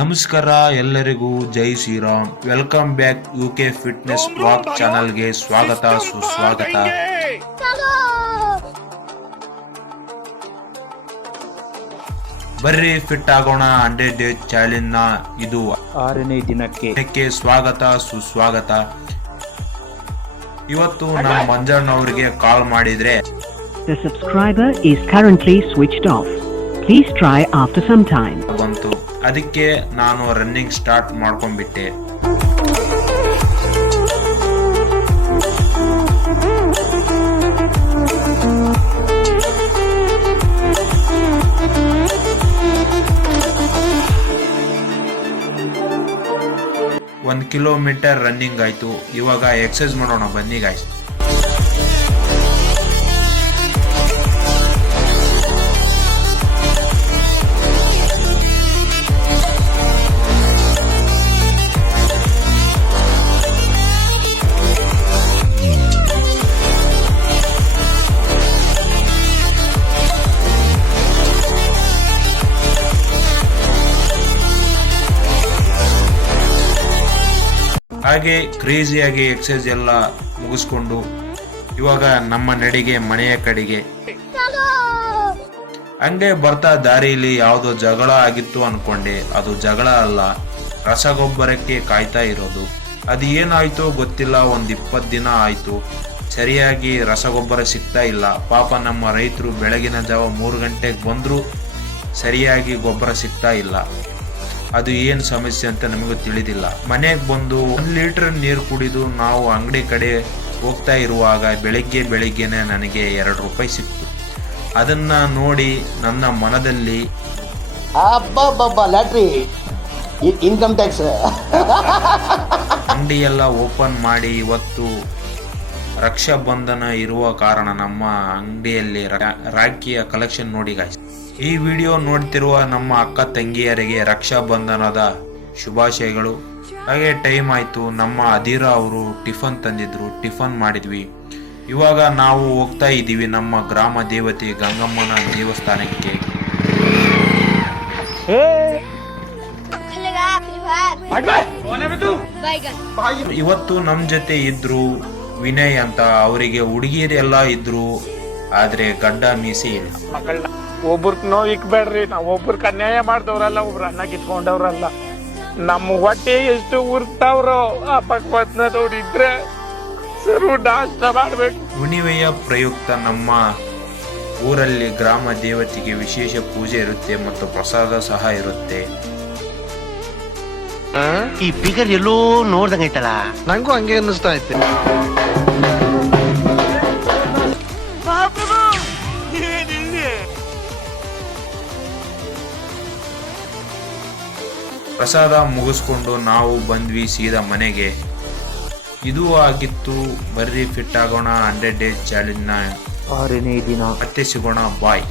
ನಮಸ್ಕಾರ ಎಲ್ಲರಿಗೂ ಜೈ Shriram. Welcome back UK fitness blog ಚಾನಲ್ಗೆ ಸ್ವಾಗತ ಸುಸ್ವಾಗತ. ಬರ್ರಿ ಫಿಟ್ ಆಗೋಣ 100 ಡೇಸ್ ಚಾಲೆಂಜ್ ನ ಇದು 6ನೇ ದಿನಕ್ಕೆ ಸ್ವಾಗತ ಸುಸ್ವಾಗತ. ಇವತ್ತು ನಮ್ಮ ಮಂಜಣ್ಣ ಅವರಿಗೆ ಕಾಲ್ ಮಾಡಿದ್ರೆ The subscriber is currently switched off. Please try after some time. ಬಂತು. ಅದಕ್ಕೆ ನಾನು ರನ್ನಿಂಗ್ ಸ್ಟಾರ್ಟ್ ಮಾಡ್ಕೊಂಡ್ಬಿಟ್ಟೆ. ಒಂದು ಕಿಲೋಮೀಟರ್ ರನ್ನಿಂಗ್ ಆಯ್ತು. ಇವಾಗ ಎಕ್ಸರ್ಸೈಸ್ ಮಾಡೋಣ ಬನ್ನಿ ಗಾಯ್ಸ್. ಹಾಗೆ ಕ್ರೇಜಿಯಾಗಿ ಎಕ್ಸರ್ಸೈಸ್ ಎಲ್ಲ ಮುಗಿಸ್ಕೊಂಡು ಇವಾಗ ನಮ್ಮ ನಡಿಗೆ ಮನೆಯ ಕಡೆಗೆ. ಹಂಗೆ ಬರ್ತಾ ದಾರಿಯಲ್ಲಿ ಯಾವುದೋ ಜಗಳ ಆಗಿತ್ತು ಅನ್ಕೊಂಡೆ. ಅದು ಜಗಳ ಅಲ್ಲ, ರಸಗೊಬ್ಬರಕ್ಕೆ ಕಾಯ್ತಾ ಇರೋದು. ಅದು ಏನಾಯ್ತೋ ಗೊತ್ತಿಲ್ಲ. 20 ದಿನ ಆಯ್ತು, ಸರಿಯಾಗಿ ರಸಗೊಬ್ಬರ ಸಿಗ್ತಾ ಇಲ್ಲ. ಪಾಪ ನಮ್ಮ ರೈತರು ಬೆಳಗಿನ ಜಾವ 3 ಗಂಟೆಗೆ ಬಂದ್ರು ಸರಿಯಾಗಿ ಗೊಬ್ಬರ ಸಿಗ್ತಾ ಇಲ್ಲ. ಅದು ಏನು ಸಮಸ್ಯೆ ಅಂತ ನಮಗೂ ತಿಳಿದಿಲ್ಲ. ಮನೆಗೆ ಬಂದು 1 ಲೀಟರ್ ನೀರು ಕುಡಿದು ನಾವು ಅಂಗಡಿ ಕಡೆ ಹೋಗ್ತಾ ಇರುವಾಗ ಬೆಳಿಗ್ಗೆನೆ ನನಗೆ 2 ರೂಪಾಯಿ ಸಿಕ್ತು. ಅದನ್ನ ನೋಡಿ ನನ್ನ ಮನದಲ್ಲಿ ಲ್ಯಾಟ್ರಿ ಇನ್ಕಮ್ ಟ್ಯಾಕ್ಸ್ ಅಂಗಡಿ ಎಲ್ಲ ಓಪನ್ ಮಾಡಿ. ಇವತ್ತು ರಕ್ಷಾ ಬಂಧನ ಇರುವ ಕಾರಣ ನಮ್ಮ ಅಂಗಡಿಯಲ್ಲಿ ರಾಖಿಯ ಕಲೆಕ್ಷನ್ ನೋಡಿ ಗಾಯ್ಸ್. ಈ ವಿಡಿಯೋ ನೋಡ್ತಿರುವ ನಮ್ಮ ಅಕ್ಕ ತಂಗಿಯರಿಗೆ ರಕ್ಷಾ ಬಂಧನದ ಶುಭಾಶಯಗಳು. ಹಾಗೆ ಟೈಮ್ ಆಯ್ತು. ನಮ್ಮ ಅಧೀರ ಅವರು ಟಿಫನ್ ತಂದಿದ್ರು, ಟಿಫನ್ ಮಾಡಿದ್ವಿ. ಇವಾಗ ನಾವು ಹೋಗ್ತಾ ಇದ್ದೀವಿ ನಮ್ಮ ಗ್ರಾಮ ದೇವತೆ ಗಂಗಮ್ಮನ ದೇವಸ್ಥಾನಕ್ಕೆ. ಇವತ್ತು ನಮ್ ಜೊತೆ ಇದ್ರು ವಿನಯ್ ಅಂತ. ಅವರಿಗೆ ಹುಡುಗಿಯರೆಲ್ಲ ಇದ್ರು, ಆದ್ರೆ ಗಡ್ಡ ಮೀಸೆ ಇಲ್ಲ. ಒಬ್ರ ನೋವು ಇಕ್ಬೇಡ್ರಿ. ನಾವ್ ಒಬ್ರಿಗೆ ಅನ್ಯಾಯ ಮಾಡ್ದವ್ರಲ್ಲ, ಒಬ್ರು ಅನ್ನ ಕಿತ್ಕೊಂಡವ್ರಲ್ಲ. ನಮ್ಮ ಹೊಟ್ಟೆ ಎಷ್ಟು ಉರ್ತಾವ್ರೋ ಆ ಪಕ್ವತ್ನದವ್ರು ಇದ್ರೆ ಸರು ನಾಷ್ಟ ಮಾಡ್ಬೇಕು. ಹುಣ್ಣಿಮೆಯ ಪ್ರಯುಕ್ತ ನಮ್ಮ ಊರಲ್ಲಿ ಗ್ರಾಮ ದೇವತೆಗೆ ವಿಶೇಷ ಪೂಜೆ ಇರುತ್ತೆ ಮತ್ತು ಪ್ರಸಾದ ಸಹ ಇರುತ್ತೆ. ಈ ಫಿಗರ್ ಎಲ್ಲೋ ನೋಡ್ದಂಗೈತಲ್ಲ, ನಂಗೂ ಹಂಗೆ ಅನ್ನಿಸ್ತಾ ಐತೆ. ಪ್ರಸಾದ ಮುಗಿಸ್ಕೊಂಡು ನಾವು ಬಂದ್ವಿ ಸೀದಾ ಮನೆಗೆ. ಇದು ಆಗಿತ್ತು. ಬರ್ರಿ ಫಿಟ್ ಆಗೋಣ 100 ಡೇಸ್ ಚಾಲೆಂಜ್ ನ 6ನೇ ದಿನ. ಮತ್ತೆ ಸಿಗೋಣ. ಬಾಯ್.